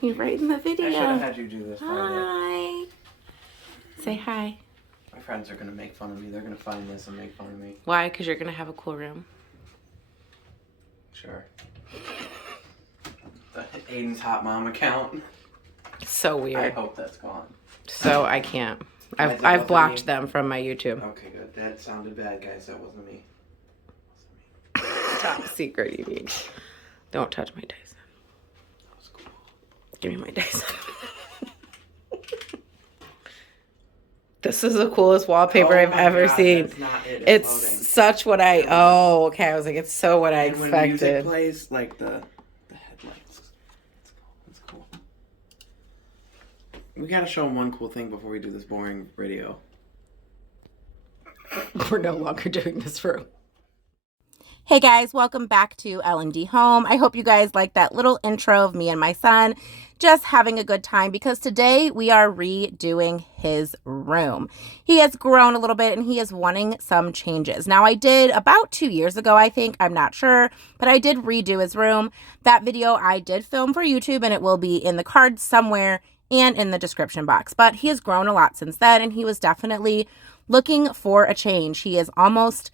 You're right in the video. I should have had you do this. Hi. Say hi. My friends are going to make fun of me. They're going to find this and make fun of me. Why? Because you're going to have a cool room. Sure. The Aiden's Hot Mom account. So weird. I hope that's gone. So I can't. I've blocked them from my YouTube. Okay, good. That sounded bad, guys. That wasn't me. Top secret, you mean. Don't touch my Dyson. That was cool. Give me my Dyson. This is the coolest wallpaper I've ever seen. That's not it. It's loading. Such what I... Oh, okay. I was like, it's so what I expected. When music plays, like the headlights. It's cool. We gotta show them one cool thing before we do this boring video. We're no longer doing this room. Hey guys, welcome back to L&D Home. I hope you guys like that little intro of me and my son just having a good time, because today we are redoing his room. He has grown a little bit and he is wanting some changes. Now, I did about 2 years ago, I think, I'm not sure, but I did redo his room. That video I did film for YouTube, and it will be in the cards somewhere and in the description box. But he has grown a lot since then, and he was definitely looking for a change. He is almost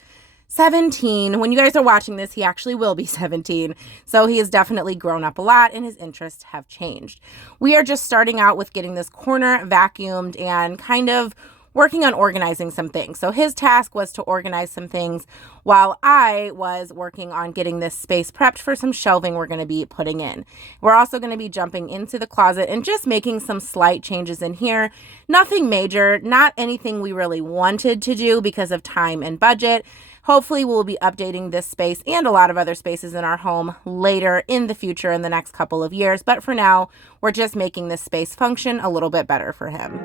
17. When you guys are watching this, he actually will be 17. So he has definitely grown up a lot and his interests have changed. We are just starting out with getting this corner vacuumed and kind of working on organizing some things. So his task was to organize some things while I was working on getting this space prepped for some shelving we're going to be putting in. We're also going to be jumping into the closet and just making some slight changes in here. Nothing major, not anything we really wanted to do because of time and budget. Hopefully we'll be updating this space and a lot of other spaces in our home later in the future in the next couple of years. But for now, we're just making this space function a little bit better for him.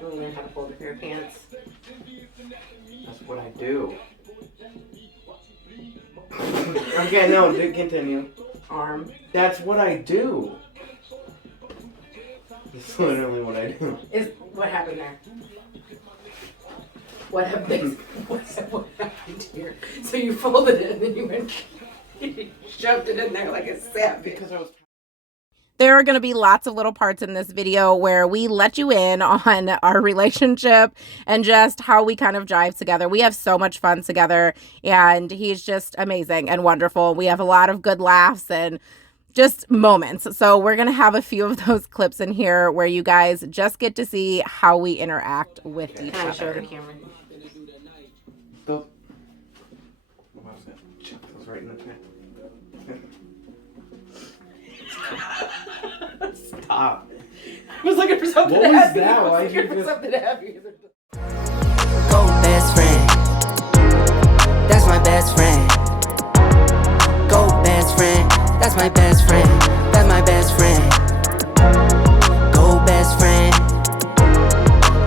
You want to learn how to fold a pair of pants? That's what I do. Okay, no, continue. Arm. That's what I do. That's literally what I do. What happened there? What happened? What happened here? So you folded it and then you went, you shoved it in there like a savage. Because I was... There are going to be lots of little parts in this video where we let you in on our relationship and just how we kind of jive together. We have so much fun together, and he's just amazing and wonderful. We have a lot of good laughs and just moments. So we're going to have a few of those clips in here where you guys just get to see how we interact with each other. Show the camera. What was that? Check those right in the tank. Stop. I was looking for something heavy. What was that? Why did you just... something heavy. Go best friend. That's my best friend. Go best friend. That's my best friend. That's my best friend. Go best friend.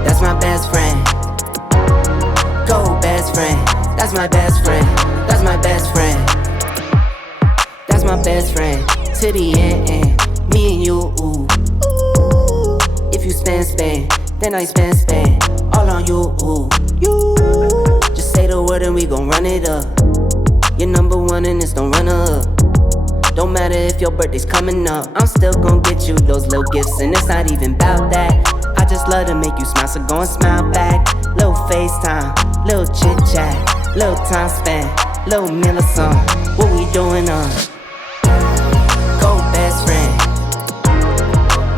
That's my best friend. Go best friend. That's my best friend. That's my best friend. That's my best friend. To the end. Me and you, ooh. If you spend, then I spend, all on you, ooh. You just say the word and we gon' run it up. You're number one and it's don't run up. Don't matter if your birthday's coming up, I'm still gon' get you those little gifts, and it's not even about that. I just love to make you smile, so go and smile back. Little FaceTime, little chit chat, little time spent, little meal or something. What we doing on? Go best friend.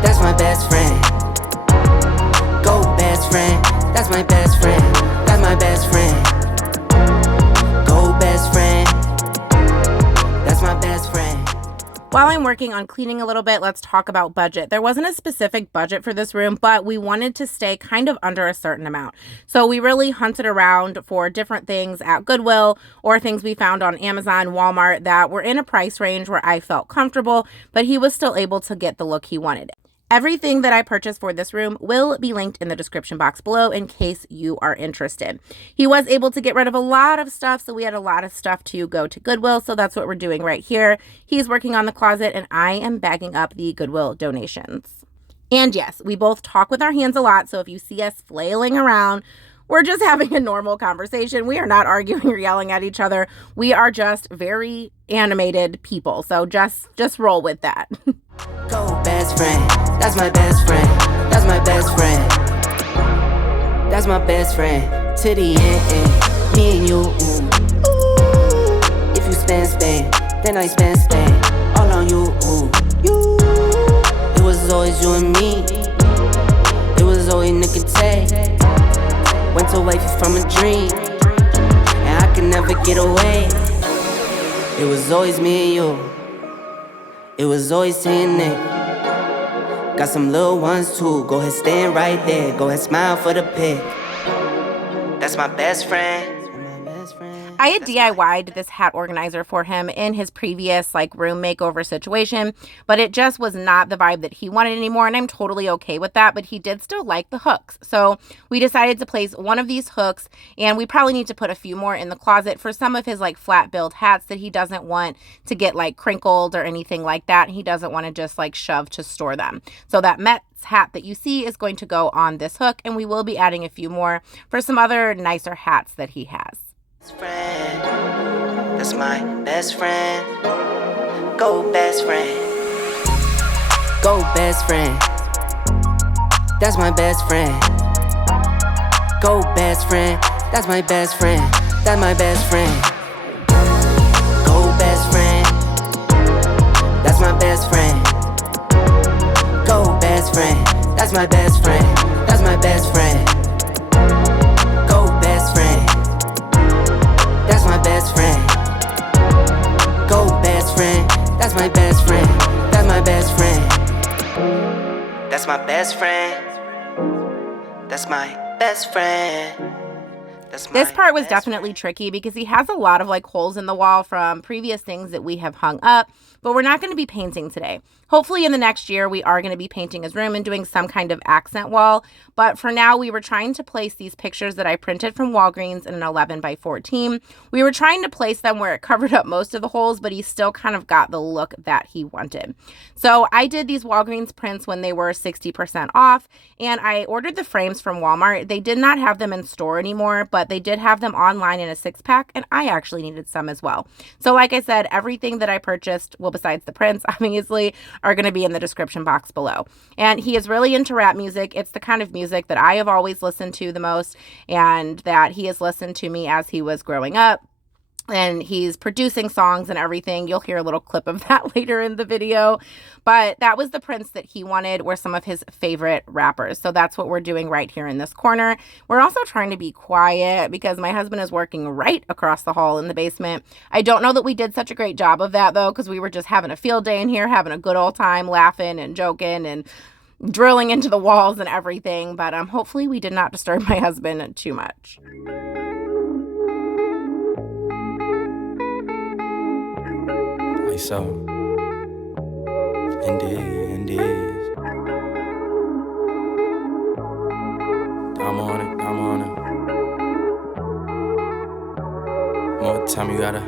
That's my best friend. Go best friend. That's my best friend. That's my best friend. Go best friend. That's my best friend. While I'm working on cleaning a little bit, let's talk about budget. There wasn't a specific budget for this room, but we wanted to stay kind of under a certain amount. So we really hunted around for different things at Goodwill or things we found on Amazon, Walmart that were in a price range where I felt comfortable, but he was still able to get the look he wanted. Everything that I purchased for this room will be linked in the description box below in case you are interested. He was able to get rid of a lot of stuff, so we had a lot of stuff to go to Goodwill, so that's what we're doing right here. He's working on the closet, and I am bagging up the Goodwill donations. And yes, we both talk with our hands a lot, so if you see us flailing around, we're just having a normal conversation. We are not arguing or yelling at each other. We are just very animated people. So just roll with that. Go best friend, that's my best friend, that's my best friend, that's my best friend, to the end, me and you, ooh. If you spend, then I spend, all on you, you. It was always you and me, it was always Nick and Tay. Went to wifey from a dream, and I could never get away. It was always me and you, it was always saying that. Got some little ones too, go ahead stand right there, go ahead smile for the pic. That's my best friend. I had DIY'd this hat organizer for him in his previous room makeover situation, but it just was not the vibe that he wanted anymore, and I'm totally okay with that, but he did still like the hooks. So we decided to place one of these hooks, and we probably need to put a few more in the closet for some of his flat build hats that he doesn't want to get crinkled or anything like that. He doesn't want to just shove to store them. So that Mets hat that you see is going to go on this hook, and we will be adding a few more for some other nicer hats that he has. Friend, that's my best friend. Go best friend. Go best friend. That's my best friend. Go best friend. That's my best friend. That's my best friend. Go best friend. That's my best friend. Go best friend. That's my best friend. That's my best friend. Go best friend. That's my best friend. Go best friend. That's my best friend. That's my best friend. That's my best friend. That's my best friend. This part was definitely tricky because he has a lot of holes in the wall from previous things that we have hung up, but we're not going to be painting today. Hopefully in the next year, we are going to be painting his room and doing some kind of accent wall. But for now, we were trying to place these pictures that I printed from Walgreens in an 11x14. We were trying to place them where it covered up most of the holes, but he still kind of got the look that he wanted. So I did these Walgreens prints when they were 60% off, and I ordered the frames from Walmart. They did not have them in store anymore, but they did have them online in a 6-pack, and I actually needed some as well. So like I said, everything that I purchased, well, besides the prints, obviously, are going to be in the description box below. And he is really into rap music. It's the kind of music that I have always listened to the most, and that he has listened to me as he was growing up. And he's producing songs and everything. You'll hear a little clip of that later in the video. But that was the prints that he wanted, were some of his favorite rappers. So that's what we're doing right here in this corner. We're also trying to be quiet because my husband is working right across the hall in the basement. I don't know that we did such a great job of that, though, because we were just having a field day in here, having a good old time, laughing and joking and drilling into the walls and everything. But hopefully we did not disturb my husband too much. So, indeed. I'm on it. More time you gotta.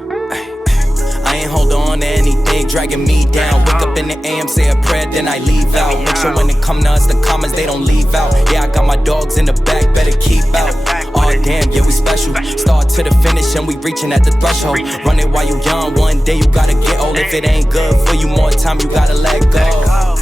I ain't hold on to anything dragging me down. Wake up in the AM, say a prayer, then I leave out. Make sure when it come to us, the comments, they don't leave out. Yeah, I got my dogs in the back, better keep out. Oh damn, yeah, we special. Start to the finish and we reaching at the threshold. Run it while you young, one day you gotta get old. If it ain't good for you, more time you gotta let go.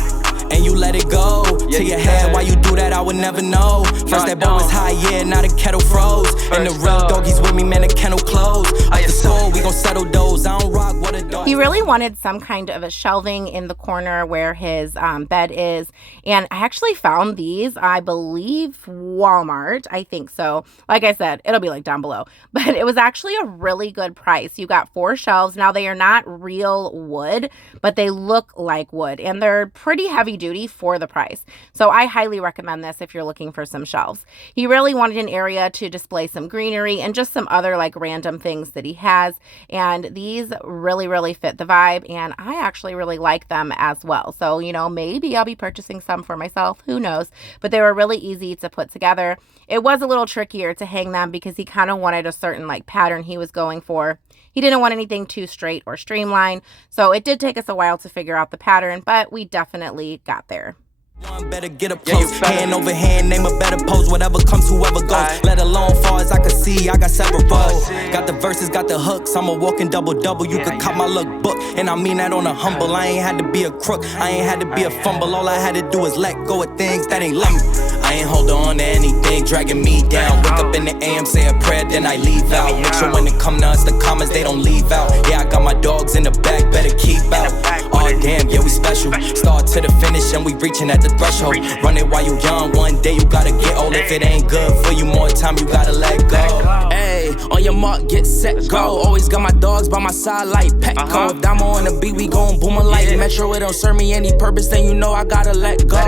And you let it go to your head. Why you do that, I would never know. First that bar was high, yeah, now the kettle froze. And the real doggies with me, man, the kennel closed. Up the soul, we gon' settle those. I don't rock what a dog. He really wanted some kind of a shelving in the corner where his bed is. And I actually found these, I believe, Walmart. I think so. Like I said, it'll be down below. But it was actually a really good price. You got 4 shelves. Now, they are not real wood, but they look like wood. And they're pretty heavy duty for the price. So I highly recommend this if you're looking for some shelves. He really wanted an area to display some greenery and just some other random things that he has. And these really fit the vibe. And I actually really like them as well. So, maybe I'll be purchasing some for myself. Who knows? But they were really easy to put together. It was a little trickier to hang them because he kind of wanted a certain pattern he was going for. He didn't want anything too straight or streamlined. So it did take us a while to figure out the pattern, but we definitely got there. One better get up close, hand over hand, name a better pose. Whatever comes, whoever goes. Let alone far as I can see, I got several rows. Got the verses, got the hooks. I'm a walking double-double. You could cop my lookbook, and I mean that on a humble. I ain't had to be a crook, I ain't had to be a fumble. All I had to do is let go of things that ain't love me. I ain't hold on to anything dragging me down. Wake up in the AM, say a prayer, then I leave out. Make sure when it come to us, the comments they don't leave out. Yeah, I got my dogs in the back, better keep out. Oh damn, yeah we special. Start to the finish and we reaching at the threshold. Run it while you young, one day you gotta get old. If it ain't good for you, more time you gotta let go. Hey, on your mark, get set, go. Always got my dogs by my side like Petco. If Damo on the beat, we gon' boom like Metro. It don't serve me any purpose, then you know I gotta let go.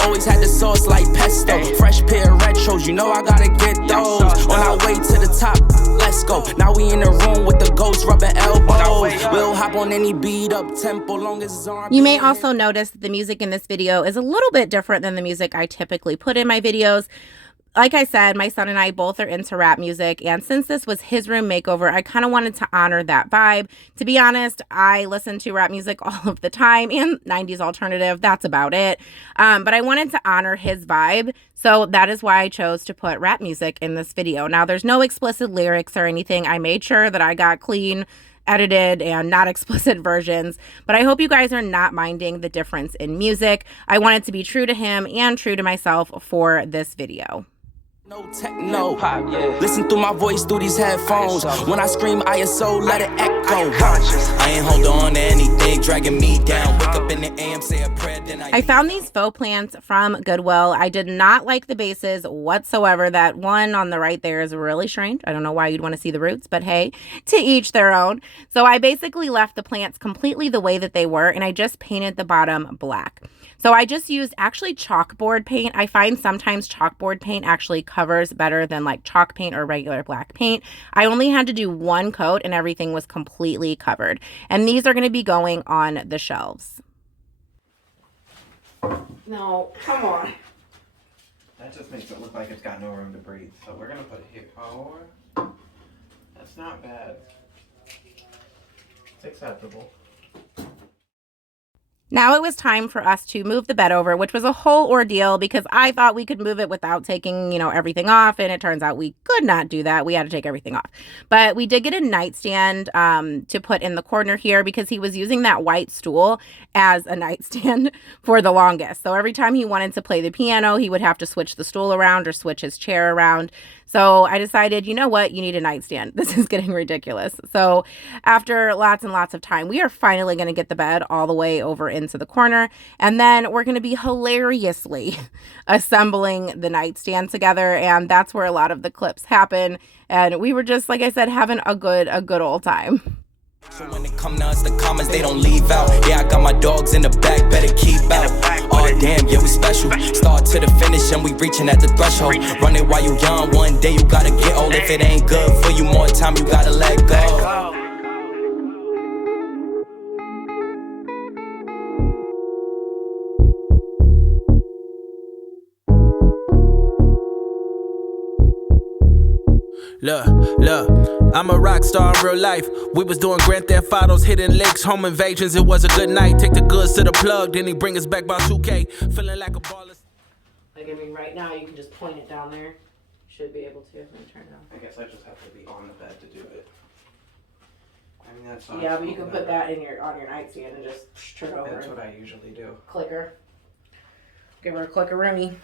Always had the sauce like pesto. Fresh pair of retros, you know I gotta get those. On our way to the top, let's go. Now we in the room with the ghost rubbing elbows. We'll hop on any beat up tempo, long as it's on. You may also notice that the music in this video is a little bit different than the music I typically put in my videos. Like I said, my son and I both are into rap music, and since this was his room makeover, I kind of wanted to honor that vibe. To be honest, I listen to rap music all of the time and 90s alternative, that's about it. But I wanted to honor his vibe, so that is why I chose to put rap music in this video. Now, there's no explicit lyrics or anything. I made sure that I got clean, edited, and not explicit versions, but I hope you guys are not minding the difference in music. I wanted to be true to him and true to myself for this video. No techno, pop, yeah. Listen through my voice through these headphones. When I scream ISO, let it echo. I ain't hold on to anything dragging me down. Wake up in the AM, say a prayer, then I found these faux plants from Goodwill. I did not like the bases whatsoever. That one on the right there is really strange. I don't know why you'd want to see the roots, but hey, to each their own. So I basically left the plants completely the way that they were, and I just painted the bottom black. So I just used actually chalkboard paint. I find sometimes chalkboard paint actually covers better than like chalk paint or regular black paint. I only had to do one coat and everything was completely covered. And these are going to be going on the shelves. No, come on. That just makes it look like it's got no room to breathe. So we're gonna put it here. Oh, that's not bad. It's acceptable. Now it was time for us to move the bed over, which was a whole ordeal because I thought we could move it without taking, everything off. And it turns out we could not do that. We had to take everything off. But we did get a nightstand to put in the corner here because he was using that white stool as a nightstand for the longest. So every time he wanted to play the piano, he would have to switch the stool around or switch his chair around. So I decided, you know what? You need a nightstand. This is getting ridiculous. So after lots and lots of time, we are finally going to get the bed all the way over into the corner. And then we're going to be hilariously assembling the nightstand together. And that's where a lot of the clips happen. And we were just, like I said, having a good old time. So when it come to us, the comments they don't leave out. Yeah, I got my dogs in the back, better keep out. Oh damn, yeah we special. Start to the finish and we reaching at the threshold. Run it while you young, one day you gotta get old. If it ain't good for you, more time you gotta let go. Look, I'm a rock star in real life. We was doing Grand Theft Autos, hidden licks, home invasions. It was a good night. Take the goods to the plug, then he bring us back by 2K. Feeling like a baller. Right now you can just point it down there. Should be able to. Let me turn it on. I guess I just have to be on the bed to do it. I mean, that's Yeah, but you can put that on your nightstand and just turn it over. That's what I usually do. Clicker. Give her a clicker-roomie.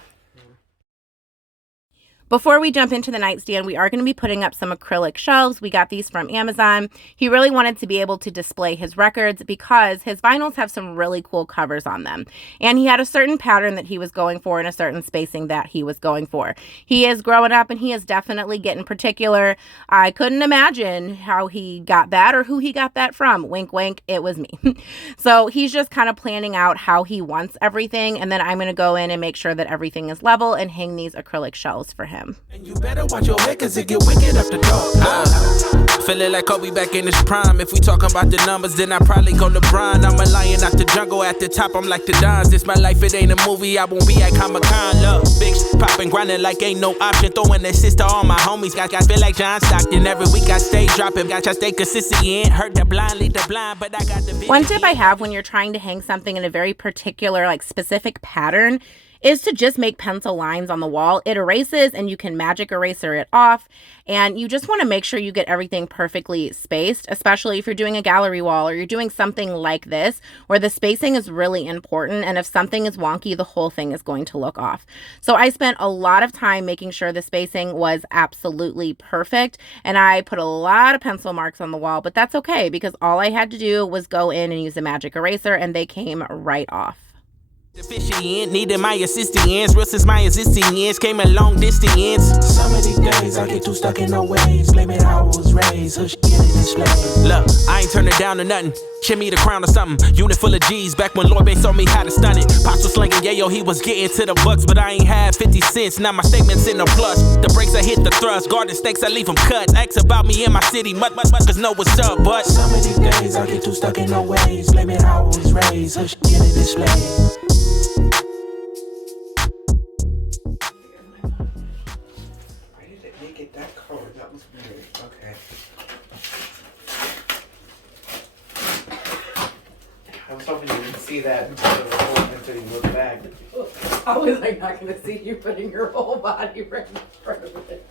Before we jump into the nightstand, we are going to be putting up some acrylic shelves. We got these from Amazon. He really wanted to be able to display his records because his vinyls have some really cool covers on them. And he had a certain pattern that he was going for and a certain spacing that he was going for. He is growing up and he is definitely getting particular. I couldn't imagine how he got that or who he got that from. Wink, wink, it was me. So he's just kind of planning out how he wants everything. And then I'm going to go in and make sure that everything is level and hang these acrylic shelves for him. him. And you better watch your head, cause it get wicked after dark. Feeling like Kobe back in his prime. If we talking about the numbers, then I probably go LeBron. I'm a lion out the jungle, at the top I'm like the Dons. This my life, it ain't a movie, I won't be at Comic-Con. Look, big poppin', grindin' like ain't no option. Throwing assist to all my homies, got feel like John Stockton. Every week I stay dropping, got y'all stay consistent. Ain't hurt the blind, lead the blind, but I got the vision. One tip I have when you're trying to hang something in a very particular, like specific pattern, is to just make pencil lines on the wall. It erases and you can magic eraser it off. And you just want to make sure you get everything perfectly spaced, especially if you're doing a gallery wall or you're doing something like this where the spacing is really important. And if something is wonky, the whole thing is going to look off. So I spent a lot of time making sure the spacing was absolutely perfect. And I put a lot of pencil marks on the wall, but that's okay because all I had to do was go in and use a magic eraser and they came right off. Deficient, needed my assistance. Real since my existence came a long distance. Some of these days I get too stuck in the ways. Blame it how I was raised. So shit get it displayed. Look, I ain't turning down to nothing. Shimmy the crown or something. Unit full of G's. Back when Lord Bass told me how to stun it. Pops was slinging, yeah, yo, he was getting to the bucks, but I ain't had 50 cents. Now my statement's in the plus. The brakes I hit the thrust. Garden snakes I leave them cuts. Ask about me in my city. Much, cause know what's up, but some of these days I get too stuck in the ways. Blame it how I was raised. So shit get it displayed. That color, that was weird. Okay. I was hoping you didn't see that until you looked back. How was I not going to see you putting your whole body right in front of it?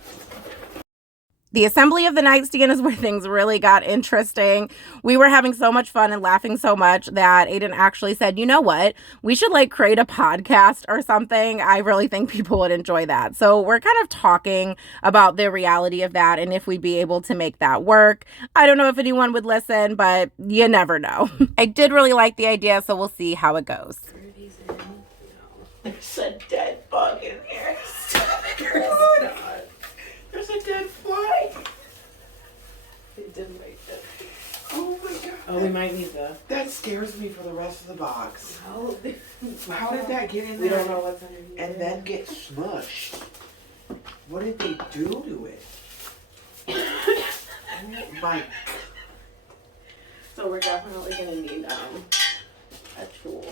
The assembly of the nightstand is where things really got interesting. We were having so much fun and laughing so much that Aiden actually said, you know what? We should like create a podcast or something. I really think people would enjoy that. So we're kind of talking about the reality of that and if we'd be able to make that work. I don't know if anyone would listen, but you never know. I did really like the idea, so we'll see how it goes. There's a dead bug in here. There's a dead fly. It didn't make it. Oh my god. Oh, we might need the... That scares me for the rest of the box. Oh, How did that get in there? we don't know what's underneath. And then get smushed. What did they do to it? Oh my. So we're definitely going to need a tool.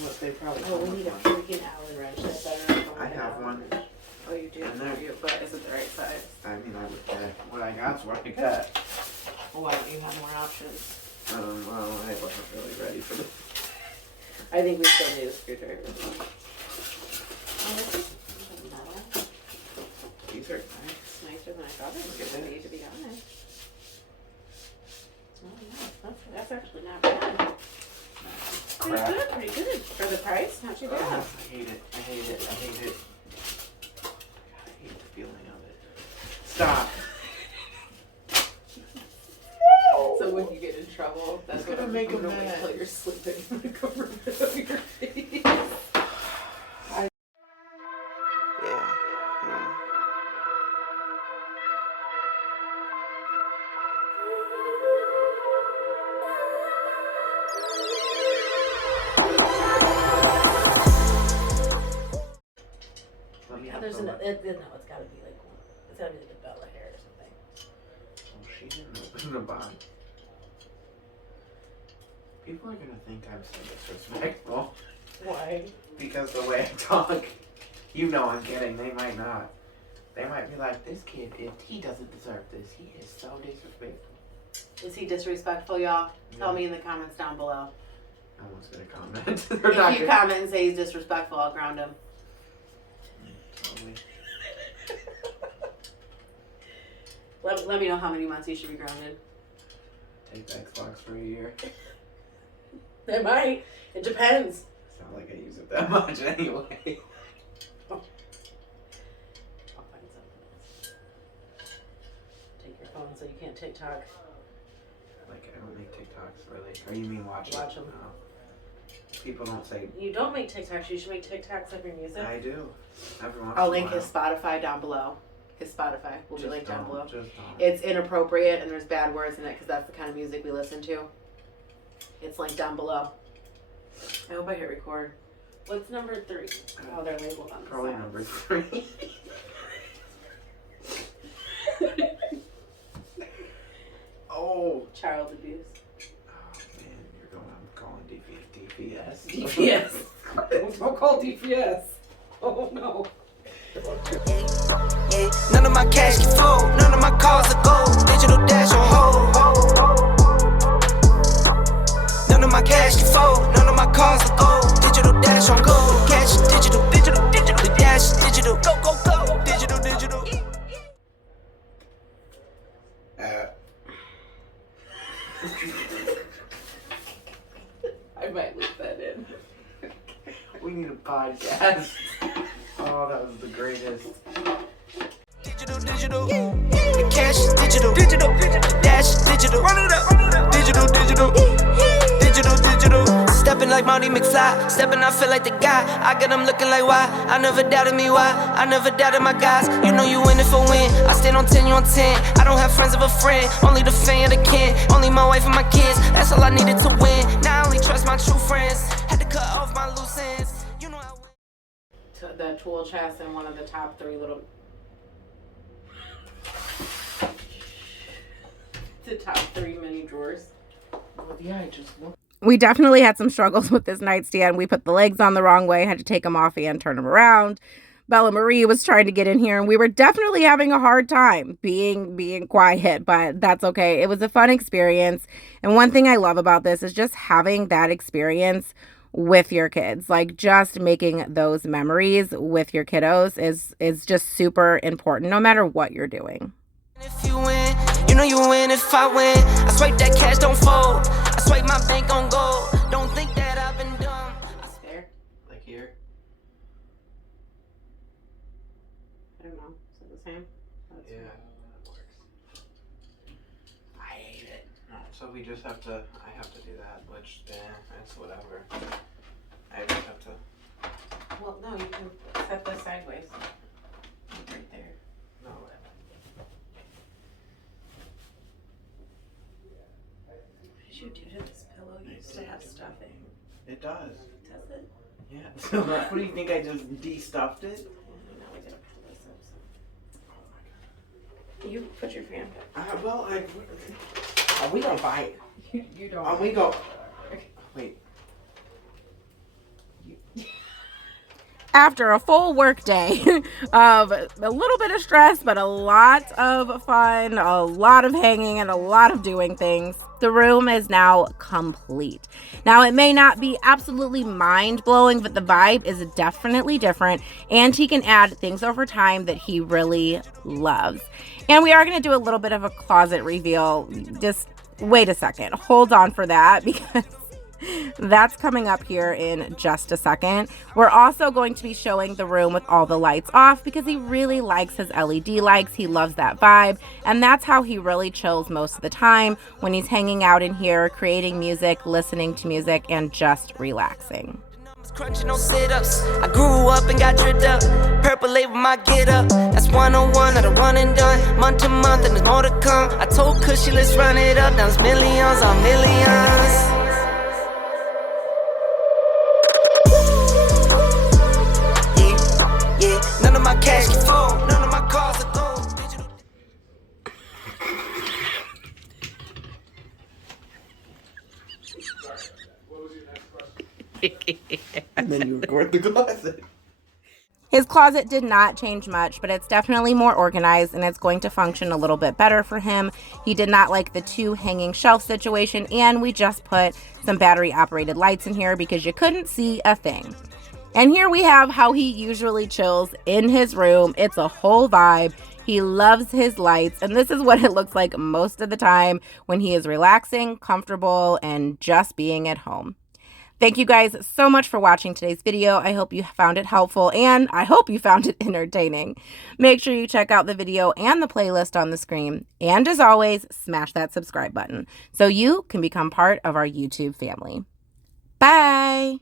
What they probably. Oh, we need a freaking Allen wrench. That's better. I have one. Oh, you do? And there. But is it the right size? I mean, I would get what I got's what I got. Well, why don't you have more options? Well, I wasn't really ready for this. I think we still need a screwdriver. Oh, this is metal. These are nice. It's nicer than I thought it was going to be honest. It's really nice. That's actually not bad. Crap. Pretty good. For the price, not too bad. I hate it. I hate it. I hate it. I hate the feeling of it. Stop. So when you get in trouble, that's gonna what make I'm a gonna wait mess. till you're sleeping. I'm gonna go rub it over your face. Yeah. Yeah, there's no, it's gotta be like one. It's gotta be like a Bella hair or something. Well, she didn't open the box. People are gonna think I'm so disrespectful Why? because the way I talk. You know I'm kidding. They might not. They might be like, this kid, he doesn't deserve this. He is so disrespectful. Is he disrespectful, y'all? Tell Yeah. me in the comments down below. No one's gonna comment. They're not If you gonna. comment and say he's disrespectful, I'll ground him. Totally. Let me know how many months he should be grounded. Take the Xbox for a year. It might. It depends. It's not like I use it that much anyway. I'll find something else. Take your phone so you can't TikTok. Like, I don't make TikToks really. Or you mean watch Watch them? them. No. People don't say. You don't make TikToks. You should make TikToks of your music. I do. Every once I'll in a link while. his Spotify down below. His Spotify will be Just linked down don't, below. Just don't. It's inappropriate and there's bad words in it because that's the kind of music we listen to. It's linked down below. I hope I hit record. What's number 3? Oh, they're labeled on the Probably side. number 3. DPS. Oh no. Yeah, none of my cash can fold, none of my cars are gold. Digital dash on hold. None of my cash can fold, none of my cars are gold. Digital dash on gold. Cash digital, digital, digital. The dash digital. Go, go, go. Digital, digital. I might leave that in. We need a podcast. Oh, that was the greatest. Digital, digital. The cash is digital, digital. The dash is digital. Run it up. Digital, digital. Digital, digital. Stepping like Marty McFly. Stepping, I feel like the guy. I got them looking like why. I never doubted me why. I never doubted my guys. You know you in it for win. I stand on 10, you on 10. I don't have friends of a friend. Only the fan of the kin. Only my wife and my kids. That's all I needed to win. Now I only trust my true friends. Had to cut off my loose ends. You know I win. The tool chest and one of the top 3 little. The top 3 mini drawers. Well, yeah, I just looked. We definitely had some struggles with this nightstand. We put the legs on the wrong way, had to take them off and turn them around. Bella Marie was trying to get in here, and we were definitely having a hard time being quiet, but that's okay. It was a fun experience. And one thing I love about this is just having that experience with your kids. Like, just making those memories with your kiddos is just super important, no matter what you're doing. If you win, you know you win if I win. I swipe that cash, don't fold. I swipe my bank on gold. Don't think that I've been dumb. There? Like here. I don't know. Is it the same? Yeah, that works. I hate it. So we just have to, I have to do that, which, it's whatever. I just have to, Well, no, you can set this sideways. Right there. no, What did you do to this pillow? You used to have stuffing. it does. Does it? Yeah. So what do you think, I just de-stuffed it? No, we gotta pull this up. So. You put your fan back. Well, are we gonna fight? You don't. Are we go? Wait. After a full work day of a little bit of stress, but a lot of fun, a lot of hanging, and a lot of doing things, the room is now complete. Now, it may not be absolutely mind-blowing, but the vibe is definitely different, and he can add things over time that he really loves. And we are going to do a little bit of a closet reveal. Just wait a second. Hold on for that, because that's coming up here in just a second. We're also going to be showing the room with all the lights off, because he really likes his LED lights. He loves that vibe, and that's how he really chills most of the time, when he's hanging out in here, creating music, listening to music, and just relaxing. Crunching on sit-ups. I grew up and got dripped up. Purple label my get up. That's 101, not a one and done. Month to month, and there's more to come. I told Cushy, let's run it up. Now it's millions on millions. Yeah, none of my cash can fold, none of my cars are gold. Digital. And then you record the closet. His closet did not change much, but it's definitely more organized, and it's going to function a little bit better for him. He did not like the 2 hanging shelf situation, and we just put some battery operated lights in here because you couldn't see a thing. And here we have how he usually chills in his room. It's a whole vibe. He loves his lights, and this is what it looks like most of the time when he is relaxing, comfortable, and just being at home. Thank you guys so much for watching today's video. I hope you found it helpful, and I hope you found it entertaining. Make sure you check out the video and the playlist on the screen. And as always, smash that subscribe button so you can become part of our YouTube family. Bye!